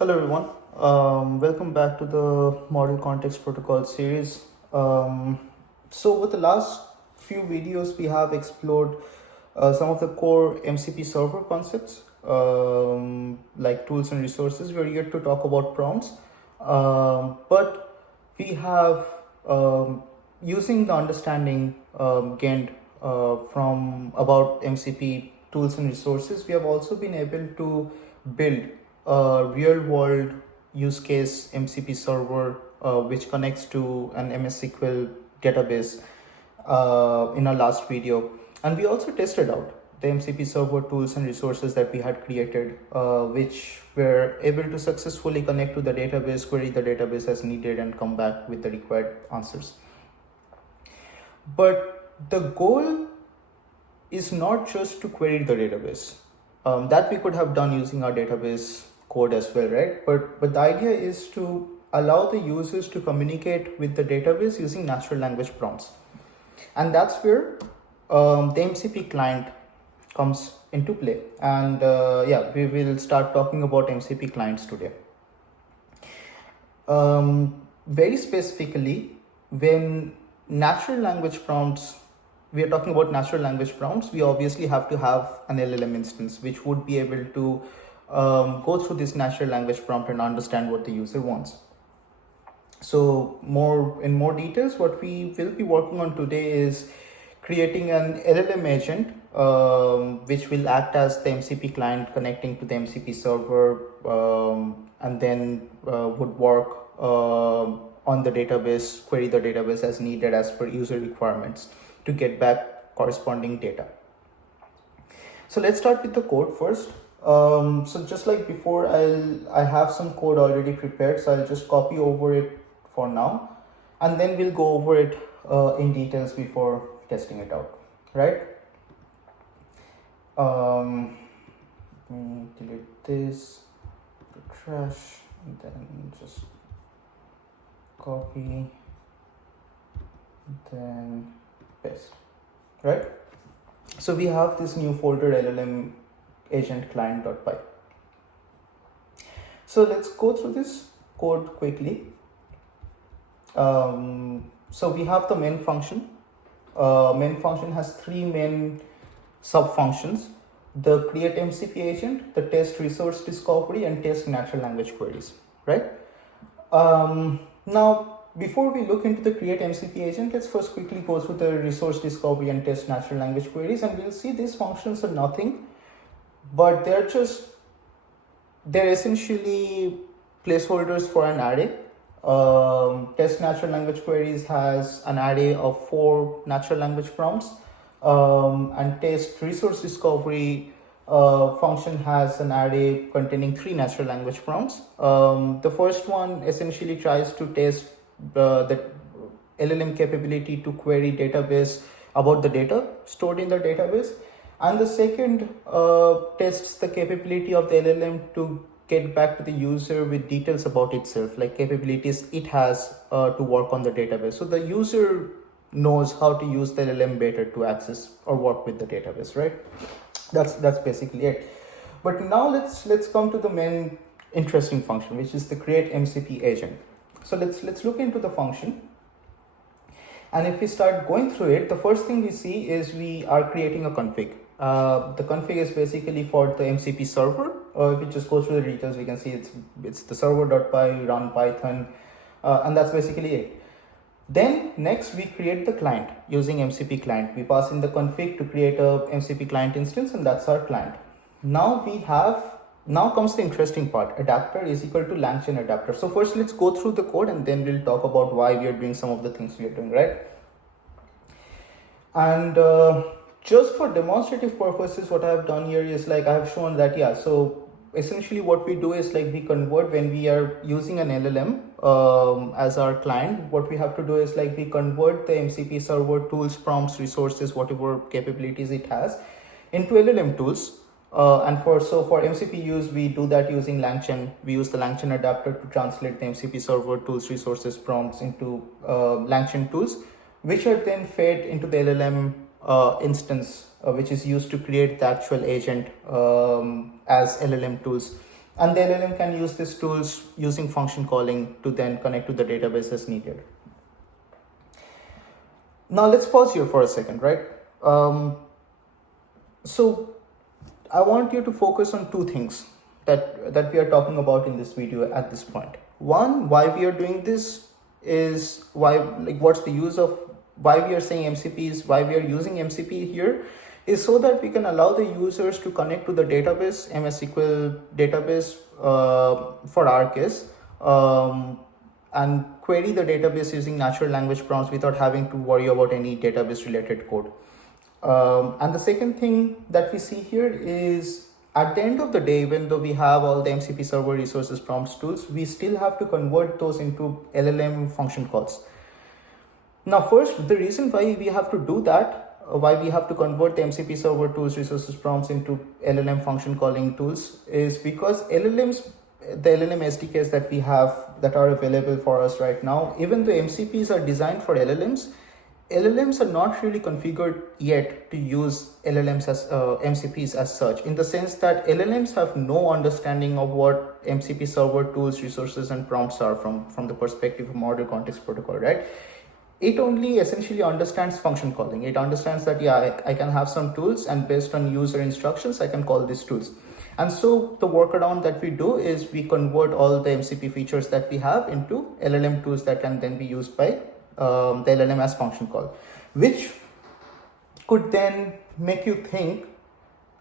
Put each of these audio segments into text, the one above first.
Hello everyone. Welcome back to the Model Context Protocol series. So with the last few videos, we have explored some of the core MCP server concepts, like tools and resources. We're here to talk about prompts, but we have, using the understanding gained from about MCP tools and resources, we have also been able to build a real world use case MCP server which connects to an MS SQL database in our last video. And we also tested out the MCP server tools and resources that we had created, which were able to successfully connect to the database, query the database as needed, and come back with the required answers. But the goal is not just to query the database. That we could have done using our database code as well, right? But the idea is to allow the users to communicate with the database using natural language prompts. And that's where the MCP client comes into play. And we will start talking about MCP clients today. Very specifically, when natural language prompts, we are talking about natural language prompts, we obviously have to have an LLM instance which would be able to go through this natural language prompt and understand what the user wants. So in more details, what we will be working on today is creating an LLM agent which will act as the MCP client connecting to the MCP server, and then would work on the database, query the database as needed as per user requirements to get back corresponding data. So let's start with the code first. So just like before, I have some code already prepared, so I'll just copy over it for now, and then we'll go over it in details before testing it out, right? Delete this, the trash, and then just copy, then paste, right? So we have this new folder LLM Agent client.py. So let's go through this code quickly. So we have the main function. Main function has three main sub functions: the create MCP agent, the test resource discovery, and test natural language queries, right? Now, before we look into the create MCP agent, let's first quickly go through the resource discovery and test natural language queries, and we'll see these functions are nothing, but they're essentially placeholders for an array. Test natural language queries has an array of 4 natural language prompts, and test resource discovery function has an array containing 3 natural language prompts. The first one essentially tries to test the LLM capability to query database about the data stored in the database, and the second tests the capability of the LLM to get back to the user with details about itself, like capabilities it has to work on the database. So the user knows how to use the LLM better to access or work with the database, right? That's basically it. But now let's come to the main interesting function, which is the create MCP agent. So let's look into the function. And if we start going through it, the first thing we see is we are creating a config. The config is basically for the MCP server. If we just go through the details, we can see it's the server.py, run Python, and that's basically it. Then next we create the client using MCP client. We pass in the config to create a MCP client instance, and that's our client. Now comes the interesting part. Adapter is equal to LangChain adapter. So first let's go through the code, and then we'll talk about why we are doing some of the things we are doing, right? And just for demonstrative purposes, what I have done here is like I have shown that, so essentially what we do is like we convert when we are using an LLM as our client. What we have to do is like we convert the MCP server tools, prompts, resources, whatever capabilities it has, into LLM tools. And for MCP-use, we do that using LangChain. We use the LangChain adapter to translate the MCP server tools, resources, prompts into LangChain tools, which are then fed into the LLM instance, which is used to create the actual agent as LLM tools. And the LLM can use these tools using function calling to then connect to the database as needed. Now let's pause here for a second, right? So I want you to focus on two things that we are talking about in this video at this point. One, why we are doing this is what's the use of why we are saying MCPs, why we are using MCP here is so that we can allow the users to connect to the database, MSSQL database for our case, and query the database using natural language prompts without having to worry about any database related code. And the second thing that we see here is at the end of the day, even though we have all the MCP server resources prompts tools, we still have to convert those into LLM function calls. Now, first, the reason why we have to do that, why we have to convert the MCP server tools resources prompts into LLM function calling tools is because LLMs, the LLM SDKs that we have that are available for us right now, even though MCPs are designed for LLMs are not really configured yet to use LLMs as MCPs as such, in the sense that LLMs have no understanding of what MCP server tools, resources, and prompts are from the perspective of model context protocol, right? It only essentially understands function calling. It understands that, yeah, I can have some tools and based on user instructions, I can call these tools. And so the workaround that we do is we convert all the MCP features that we have into LLM tools that can then be used by the LLM as function call, which could then make you think,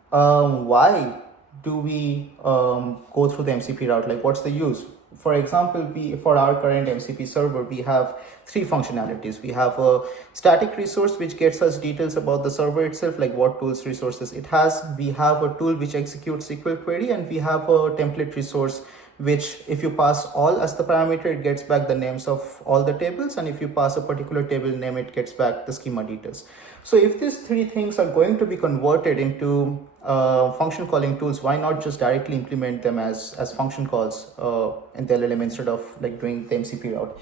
why do we go through the MCP route? Like, what's the use? For example, for our current MCP server, we have three functionalities. We have a static resource, which gets us details about the server itself, like what tools, resources it has. We have a tool which executes SQL query, and we have a template resource, which if you pass all as the parameter, it gets back the names of all the tables. And if you pass a particular table name, it gets back the schema details. So if these three things are going to be converted into function calling tools, why not just directly implement them as function calls in the LLM instead of like doing the MCP route?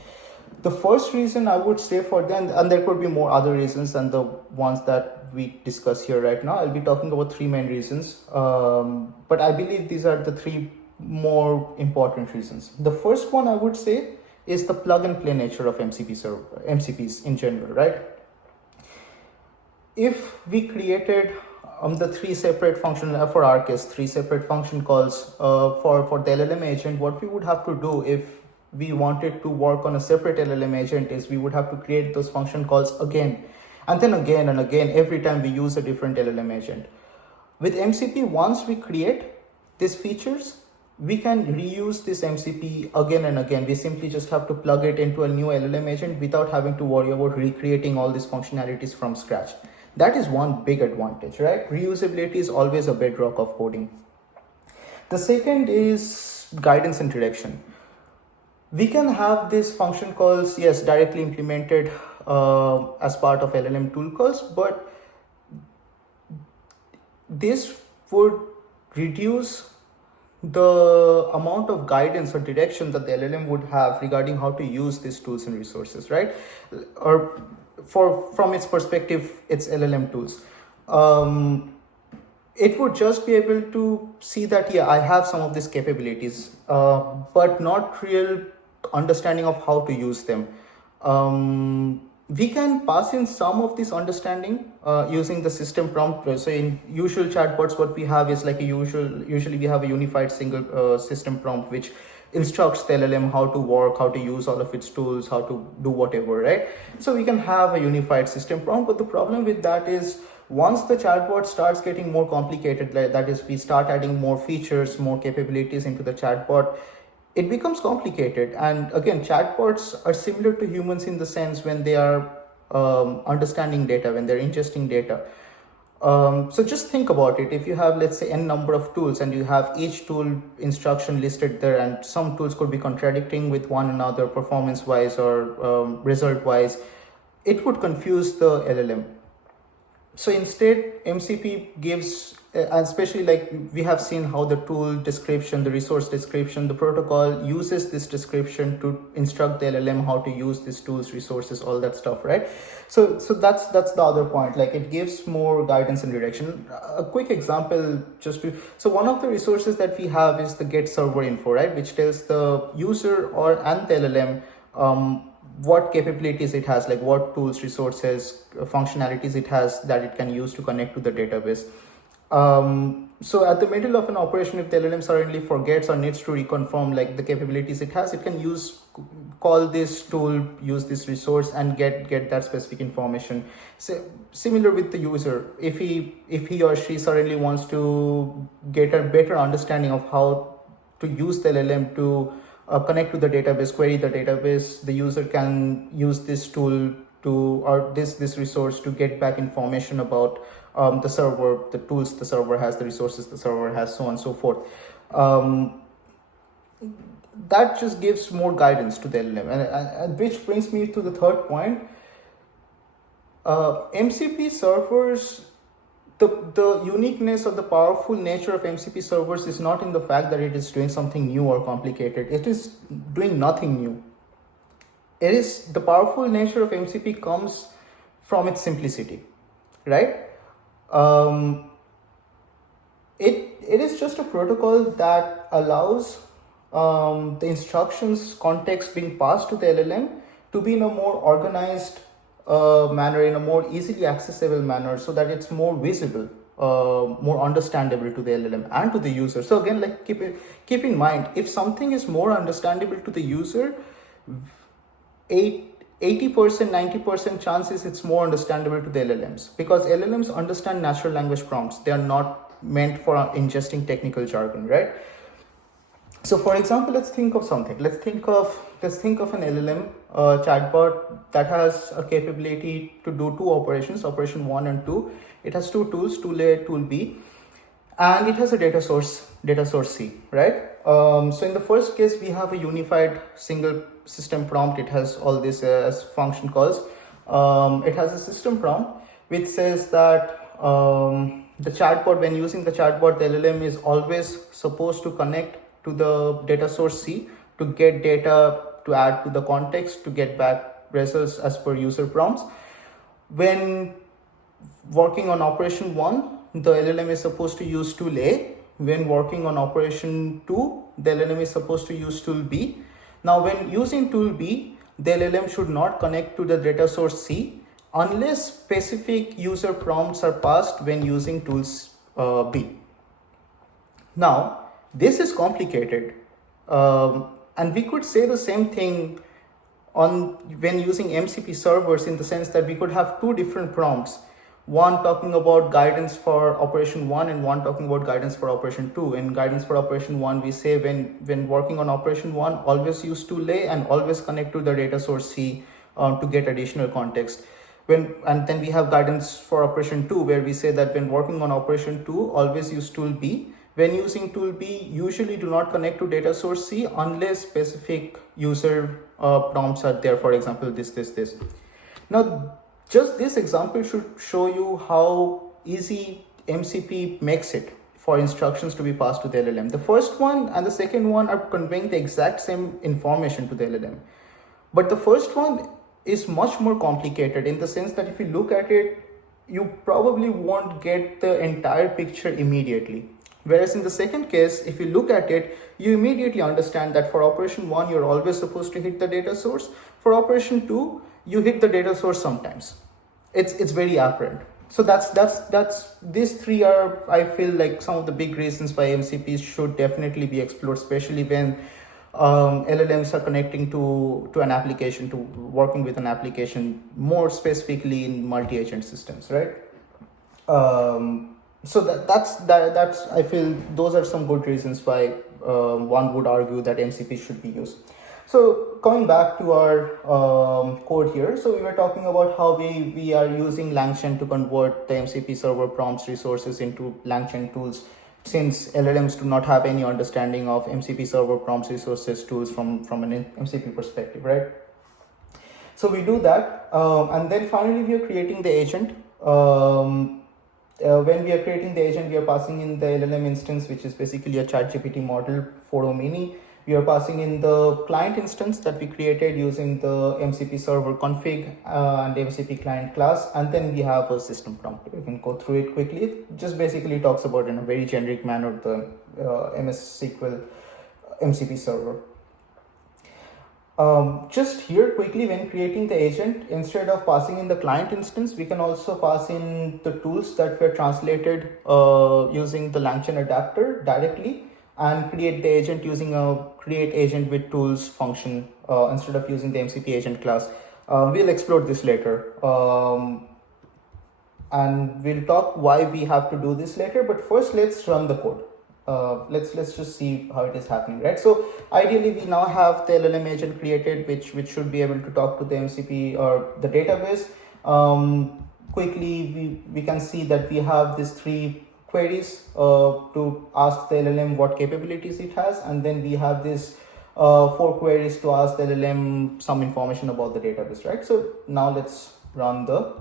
The first reason I would say for them, and there could be more other reasons than the ones that we discuss here right now. I'll be talking about three main reasons, but I believe these are the three more important reasons. The first one I would say is the plug and play nature of MCPs in general, right? If we created the three separate function for our case, three separate function calls for the LLM agent, what we would have to do if we wanted to work on a separate LLM agent is we would have to create those function calls again and then again and again every time we use a different LLM agent. With MCP, once we create these features, we can reuse this MCP again and again. We simply just have to plug it into a new LLM agent without having to worry about recreating all these functionalities from scratch. That is one big advantage, right? Reusability is always a bedrock of coding. The second is guidance and direction. We can have these function calls, yes, directly implemented as part of LLM tool calls, but this would reduce the amount of guidance or direction that the LLM would have regarding how to use these tools and resources, right? Or from its perspective, it's LLM tools. It would just be able to see that, yeah, I have some of these capabilities, but not real understanding of how to use them. We can pass in some of this understanding using the system prompt. So in usual chatbots, what we have is like usually we have a unified single system prompt, which instructs the LLM how to work, how to use all of its tools, how to do whatever, right? So we can have a unified system prompt, but the problem with that is once the chatbot starts getting more complicated, like that is, we start adding more features, more capabilities into the chatbot, it becomes complicated. And again, chatbots are similar to humans in the sense when they are understanding data, when they're ingesting data. So just think about it. If you have, let's say, n number of tools and you have each tool instruction listed there, and some tools could be contradicting with one another performance wise or result wise, it would confuse the LLM. So instead, MCP gives, and especially like we have seen how the tool description, the resource description, the protocol uses this description to instruct the LLM how to use these tools, resources, all that stuff, right? So that's the other point. Like it gives more guidance and direction. A quick example, so one of the resources that we have is the get server info, right, which tells the user and the LLM what capabilities it has, like what tools, resources, functionalities it has that it can use to connect to the database. So at the middle of an operation, if the LLM suddenly forgets or needs to reconfirm like the capabilities it has, it can call this tool, use this resource and get that specific information. So similar with the user, if he or she suddenly wants to get a better understanding of how to use the LLM to connect to the database, query the database, the user can use this tool or this resource to get back information about the server, the tools the server has, the resources the server has, so on and so forth. That just gives more guidance to the LLM, and which brings me to the third point. MCP servers, the uniqueness or the powerful nature of MCP servers is not in the fact that it is doing something new or complicated. It is doing nothing new. It is the powerful nature of MCP comes from its simplicity, right? It is just a protocol that allows the instructions context being passed to the LLM to be in a more organized manner, in a more easily accessible manner, so that it's more visible, more understandable to the LLM and to the user. So again, like keep in mind, if something is more understandable to the user, 80%, 90% chances it's more understandable to the LLMs, because LLMs understand natural language prompts. They are not meant for ingesting technical jargon, right? So for example, let's think of something. Let's think of an LLM chatbot that has a capability to do two operations, operation 1 and 2. It has two tools, tool A, tool B, and it has a data source C, right? So in the first case, we have a unified single system prompt. It has all this as function calls. It has a system prompt which says that the chatbot, when using the chatbot, the LLM is always supposed to connect to the data source C to get data to add to the context to get back results as per user prompts. When working on operation 1, the LLM is supposed to use tool A. When working on operation 2, the LLM is supposed to use tool B. Now when using tool B, the LLM should not connect to the data source C unless specific user prompts are passed when using tools B. Now this is complicated, and we could say the same thing when using MCP servers, in the sense that we could have two different prompts, one talking about guidance for operation 1 and one talking about guidance for operation 2. In guidance for operation 1, we say when working on operation 1, always use tool A and always connect to the data source C to get additional context. And then we have guidance for operation 2, where we say that when working on operation 2, always use tool B. When using tool B, usually do not connect to data source C unless specific user prompts are there, for example, this. Now, just this example should show you how easy MCP makes it for instructions to be passed to the LLM. The first one and the second one are conveying the exact same information to the LLM. But the first one is much more complicated, in the sense that if you look at it, you probably won't get the entire picture immediately. Whereas in the second case, if you look at it, you immediately understand that for operation 1, you're always supposed to hit the data source. For operation 2, you hit the data source sometimes. It's very apparent. So that's these three are, I feel like, some of the big reasons why MCPs should definitely be explored, especially when LLMs are connecting to an application, to working with an application, more specifically in multi-agent systems, right? So that's I feel those are some good reasons why one would argue that MCP should be used. So coming back to our code here, so we were talking about how we are using LangChain to convert the MCP server prompts resources into LangChain tools, since LLMs do not have any understanding of MCP server prompts resources tools from an MCP perspective, right? So we do that, and then finally we are creating the agent. When we are creating the agent, we are passing in the LLM instance, which is basically a ChatGPT model 4.0 mini. We are passing in the client instance that we created using the MCP server config and MCP client class, and then we have a system prompt. We can go through it quickly. It just basically talks about in a very generic manner the MSSQL MCP server. Just here quickly, when creating the agent, instead of passing in the client instance, we can also pass in the tools that were translated using the LangChain adapter directly, and create the agent using a create agent with tools function instead of using the MCP agent class. We'll explore this later. And we'll talk why we have to do this later, but first let's run the code. Let's just see how it is happening, right? So ideally we now have the LLM agent created, which should be able to talk to the MCP or the database. Quickly we can see that we have these 3 queries to ask the LLM what capabilities it has, and then we have this 4 queries to ask the LLM some information about the database, right? So now let's run the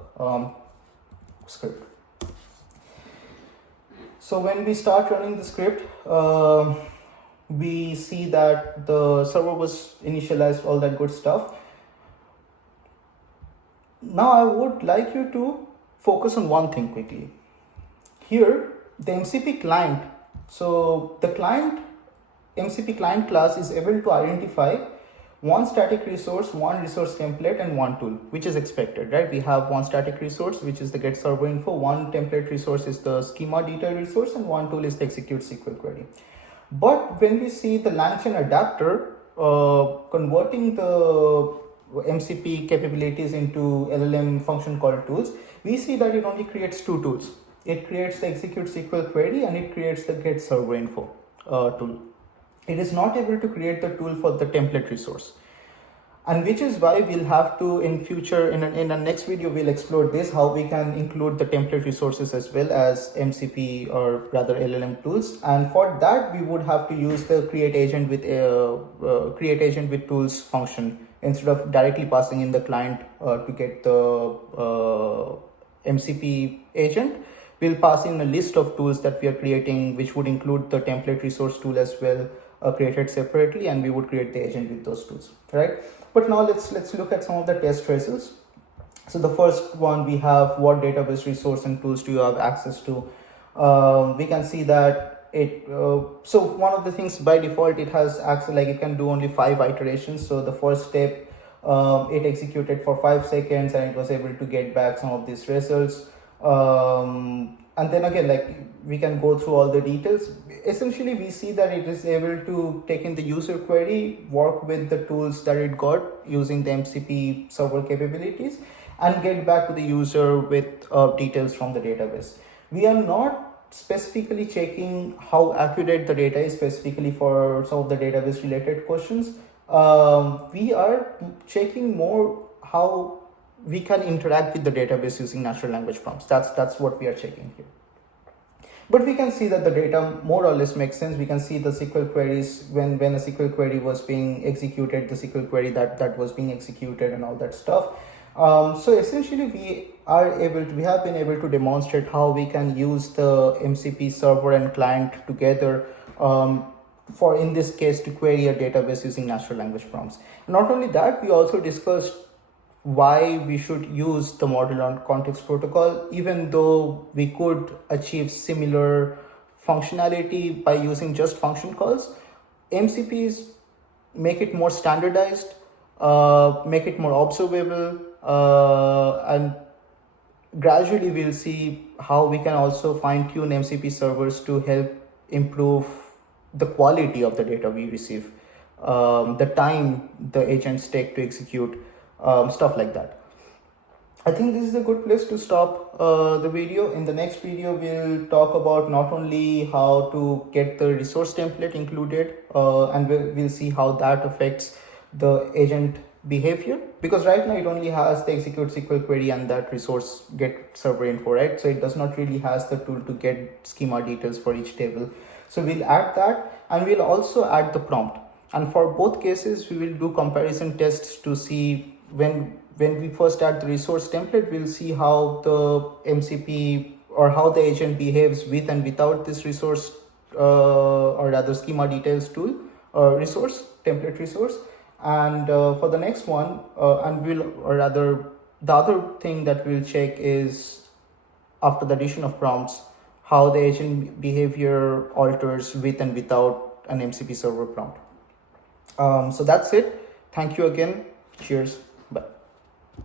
script. So when we start running the script, we see that the server was initialized, all that good stuff. Now I would like you to focus on one thing quickly. Here, the MCP client, so the client, MCP client class is able to identify one static resource, one resource template, and one tool, which is expected, right? We have one static resource, which is the get server info, one template resource is the schema detail resource, and one tool is the execute SQL query. But when we see the LangChain adapter converting the MCP capabilities into LLM function called tools, we see that it only creates 2 tools. It creates the execute SQL query and it creates the get server info tool. It is not able to create the tool for the template resource, and which is why we'll have to in future, in the next video, we'll explore this, how we can include the template resources as well as MCP or rather LLM tools. And for that we would have to use the create agent with tools function instead of directly passing in the client to get the MCP agent. We'll pass in a list of tools that we are creating, which would include the template resource tool as well, created separately, and we would create the agent with those tools, right? But now let's look at some of the test traces. So the first one, we have what database resource and tools do you have access to. We can see that it so one of the things by default, it has access, like it can do only 5 iterations. So the first step, it executed for 5 seconds and it was able to get back some of these results. And then again, like we can go through all the details. Essentially we see that it is able to take in the user query, work with the tools that it got using the MCP server capabilities, and get back to the user with details from the database. We are not specifically checking how accurate the data is specifically for some of the database related questions. We are checking more how we can interact with the database using natural language prompts. That's what we are checking here. But we can see that the data more or less makes sense. We can see the SQL queries, when a SQL query was being executed, the SQL query that was being executed and all that stuff. So essentially we have been able to demonstrate how we can use the MCP server and client together for, in this case, to query a database using natural language prompts. Not only that, we also discussed why we should use the model on context protocol, even though we could achieve similar functionality by using just function calls. MCPs make it more standardized, make it more observable, and gradually we'll see how we can also fine-tune MCP servers to help improve the quality of the data we receive, the time the agents take to execute, stuff like that. I think this is a good place to stop the video. In the next video, we'll talk about not only how to get the resource template included, and we'll see how that affects the agent behavior, because right now it only has the execute SQL query and that resource get server info, right? So it does not really has the tool to get schema details for each table. So we'll add that, and we'll also add the prompt. And for both cases, we will do comparison tests to see when we first add the resource template, we'll see how the MCP or how the agent behaves with and without this resource or rather schema details tool resource, template resource. And for the next one, the other thing that we'll check is after the addition of prompts, how the agent behavior alters with and without an MCP server prompt. So that's it. Thank you again. Cheers.